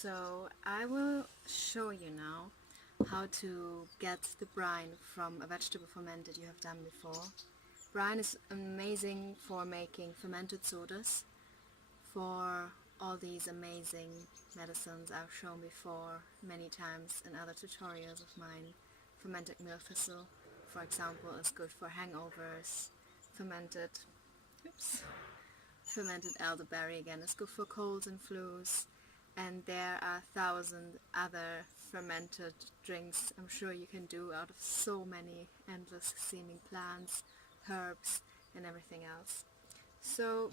So I will show you now how to get the brine from a vegetable fermented you have done before. Brine is amazing for making fermented sodas, for all these amazing medicines I've shown before many times in other tutorials of mine. Fermented milk thistle, for example, is good for hangovers. Fermented elderberry again is good for colds and flus. And there are 1,000 other fermented drinks I'm sure you can do out of so many endless seeming plants, herbs and everything else. So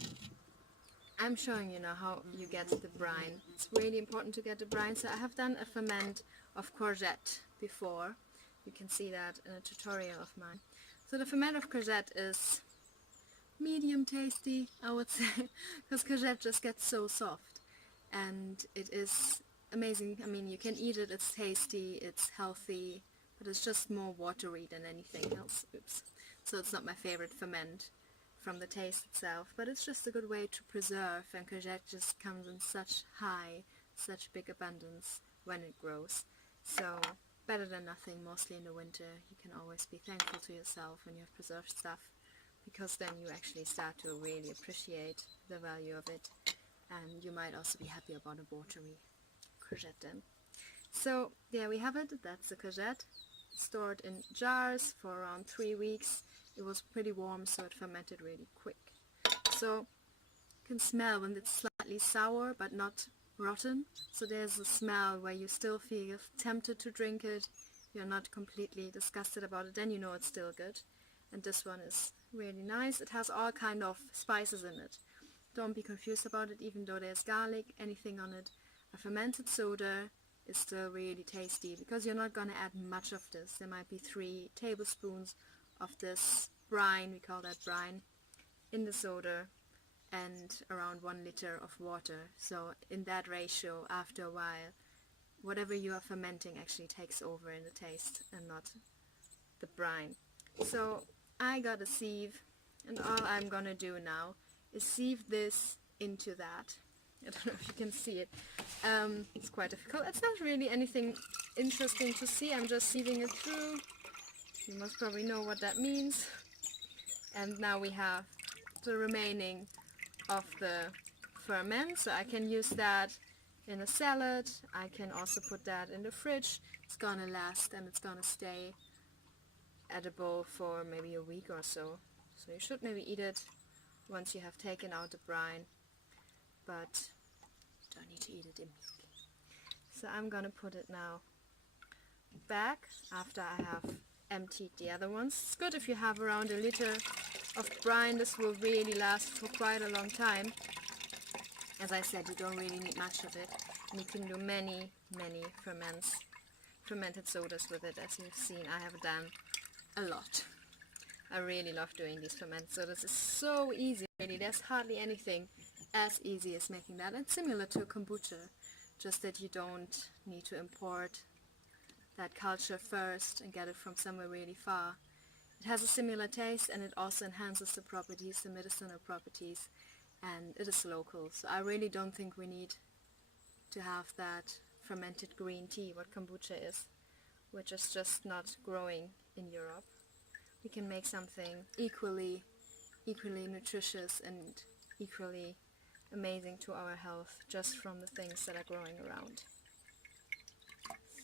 I'm showing you now how you get the brine. It's really important to get the brine. So I have done a ferment of courgette before. You can see that in a tutorial of mine. So the ferment of courgette is medium tasty, I would say, because courgette just gets so soft. And it is amazing. I mean, you can eat it, it's tasty, it's healthy, but it's just more watery than anything else. Oops. So it's not my favorite ferment from the taste itself, but it's just a good way to preserve, and courgette just comes in such big abundance when it grows. So better than nothing, mostly in the winter. You can always be thankful to yourself when you have preserved stuff, because then you actually start to really appreciate the value of it. And you might also be happy about a watery courgette then. So there we have it. That's the courgette, stored in jars for around 3 weeks. It was pretty warm, so it fermented really quick. So you can smell when it's slightly sour but not rotten. So there's a smell where you still feel tempted to drink it. You're not completely disgusted about it, then you know it's still good. And this one is really nice. It has all kind of spices in it. Don't be confused about it, even though there's garlic, anything on it. A fermented soda is still really tasty, because you're not going to add much of this. There might be 3 tablespoons of this brine, we call that brine, in the soda, and around 1 liter of water. So in that ratio, after a while, whatever you are fermenting actually takes over in the taste and not the brine. So I got a sieve, and all I'm going to do now is sieve this into that. I don't know if you can see it. It's quite difficult. It's not really anything interesting to see. I'm just sieving it through. You must probably know what that means. And now we have the remaining of the ferment. So I can use that in a salad. I can also put that in the fridge. It's gonna last and it's gonna stay edible for maybe a week or so. So you should maybe eat it once you have taken out the brine, but you don't need to eat it immediately. So I'm gonna put it now back after I have emptied the other ones. It's good if you have around 1 liter of brine. This will really last for quite a long time. As I said, you don't really need much of it, and you can do many fermented sodas with it. As you've seen, I have done a lot. I really love doing these fermented sodas. It's so easy, really. There's hardly anything as easy as making that. It's similar to kombucha, just that you don't need to import that culture first and get it from somewhere really far. It has a similar taste, and it also enhances the properties, the medicinal properties, and it is local. So I really don't think we need to have that fermented green tea, what kombucha is, which is just not growing in Europe. We can make something equally nutritious and equally amazing to our health just from the things that are growing around.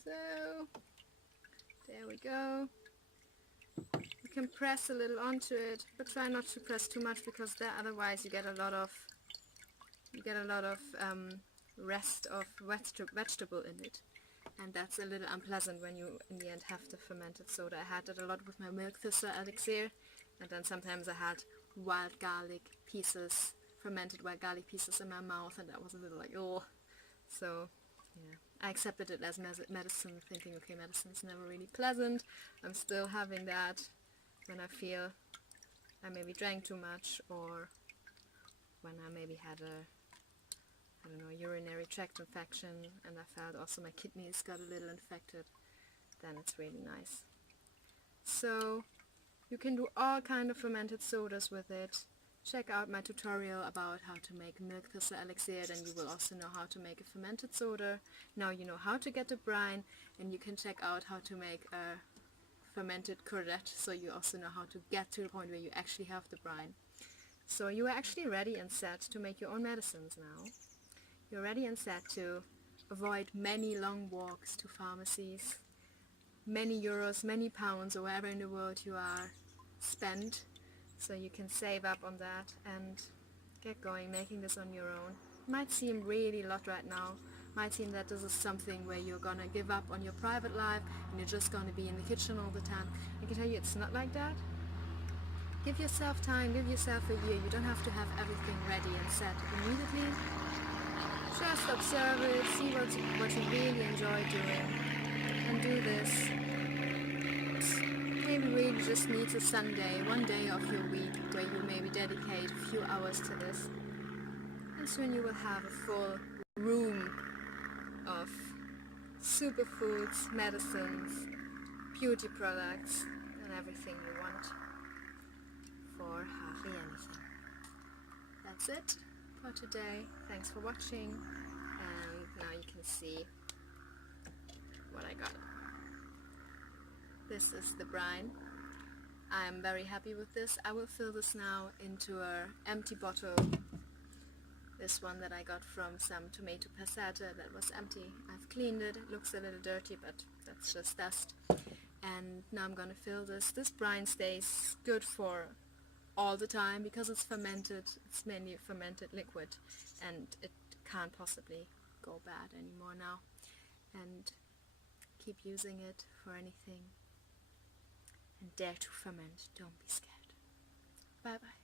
So there we go. You can press a little onto it, but try not to press too much, because otherwise you get a lot of rest of vegetable in it. And that's a little unpleasant when you in the end have the fermented soda. I had that a lot with my milk thistle elixir, and then sometimes I had wild garlic pieces, fermented wild garlic pieces in my mouth, and that was a little like, oh. So yeah, I accepted it as medicine, thinking, okay, medicine is never really pleasant. I'm still having that when I feel I maybe drank too much, or when I maybe had urinary tract infection, and I felt also my kidneys got a little infected. Then it's really nice. So you can do all kind of fermented sodas with it. check out my tutorial about how to make milk thistle elixir, then you will also know how to make a fermented soda. Now you know how to get the brine, and you can check out how to make a fermented curdette, so you also know how to get to the point where you actually have the brine. So you are actually ready and set to make your own medicines now. You're ready and set to avoid many long walks to pharmacies, many euros, many pounds, or wherever in the world you are spent, so you can save up on that and get going making this on your own. It might seem really a lot right now. Might seem that this is something where you're gonna give up on your private life and you're just gonna be in the kitchen all the time. I can tell you it's not like that. Give yourself time, give yourself a year. You don't have to have everything ready and set immediately. Just observe it, see what you really enjoy doing, and do this. Maybe really just needs a Sunday, one day of your week where you maybe dedicate a few hours to this. And soon you will have a full room of superfoods, medicines, beauty products, and everything you want for hardly anything. That's it for today. Thanks for watching, and now you can see what I got. This is the brine. I'm very happy with this. I will fill this now into an empty bottle. This one that I got from some tomato passata that was empty. I've cleaned it. It looks a little dirty, but that's just dust. And now I'm gonna fill this. This brine stays good for all the time because it's fermented. It's mainly fermented liquid, and it can't possibly go bad anymore now. And keep using it for anything. And dare to ferment. Don't be scared. Bye bye.